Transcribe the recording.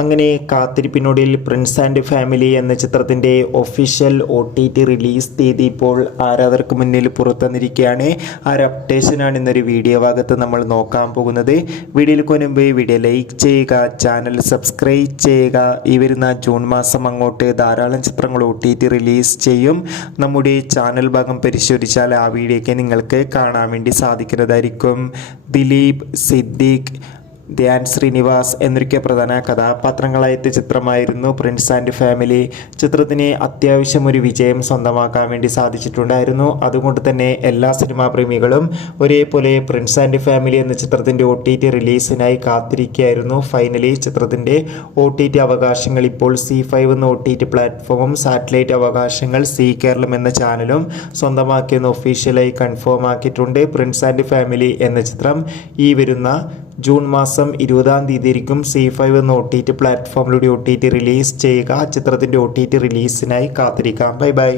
അങ്ങനെ കാത്തിരിപ്പിനൊടുവിൽ Prince and family എന്ന ചിത്രത്തിൻ്റെ ഒഫീഷ്യൽ OTT റിലീസ് തീയതി ഇപ്പോൾ ആരാധകർക്ക് മുന്നിൽ പുറത്തുവന്നിരിക്കുകയാണ്. ആ ഒരു അപ്ഡേഷനാണ് ഇന്നൊരു വീഡിയോ ഭാഗത്ത് നമ്മൾ നോക്കാൻ പോകുന്നത്. വീഡിയോയിൽ മുൻപ് വീഡിയോ ലൈക്ക് ചെയ്യുക, ചാനൽ സബ്സ്ക്രൈബ് ചെയ്യുക. ഈ വരുന്ന ജൂൺ മാസം അങ്ങോട്ട് ധാരാളം ചിത്രങ്ങൾ OTT റിലീസ് ചെയ്യും. നമ്മുടെ ചാനൽ ഭാഗം പരിശോധിച്ചാൽ ആ വീഡിയോയ്ക്ക് നിങ്ങൾക്ക് കാണാൻ വേണ്ടി സാധിക്കുന്നതായിരിക്കും. ദിലീപ്, സിദ്ദീഖ്, ധ്യാൻ ശ്രീനിവാസ് എന്നൊക്കെ പ്രധാന കഥാപാത്രങ്ങളായെത്തിയ ചിത്രമായിരുന്നു പ്രിൻസ് ആൻഡ് ഫാമിലി. ചിത്രത്തിന് അത്യാവശ്യം ഒരു വിജയം സ്വന്തമാക്കാൻ വേണ്ടി സാധിച്ചിട്ടുണ്ടായിരുന്നു. അതുകൊണ്ട് തന്നെ എല്ലാ സിനിമാ പ്രേമികളും ഒരേപോലെ പ്രിൻസ് ആൻഡ് ഫാമിലി എന്ന ചിത്രത്തിൻ്റെ OTT റിലീസിനായി കാത്തിരിക്കുകയായിരുന്നു. ഫൈനലി ചിത്രത്തിൻ്റെ OTT അവകാശങ്ങൾ ഇപ്പോൾ C5 എന്ന OTT പ്ലാറ്റ്ഫോമും സാറ്റലൈറ്റ് അവകാശങ്ങൾ സി കേരളം എന്ന ചാനലും സ്വന്തമാക്കിയെന്ന് ഒഫീഷ്യലായി കൺഫേം ആക്കിയിട്ടുണ്ട്. പ്രിൻസ് ആൻഡ് ഫാമിലി എന്ന ചിത്രം ഈ വരുന്ന ജൂൺ മാസം 20-ാം തീയതിയായിരിക്കും C5 എന്ന OTT പ്ലാറ്റ്ഫോമിലൂടെ OTT റിലീസ് ചെയ്യുക. ചിത്രത്തിൻ്റെ OTT റിലീസിനായി കാത്തിരിക്കാം. Bye bye.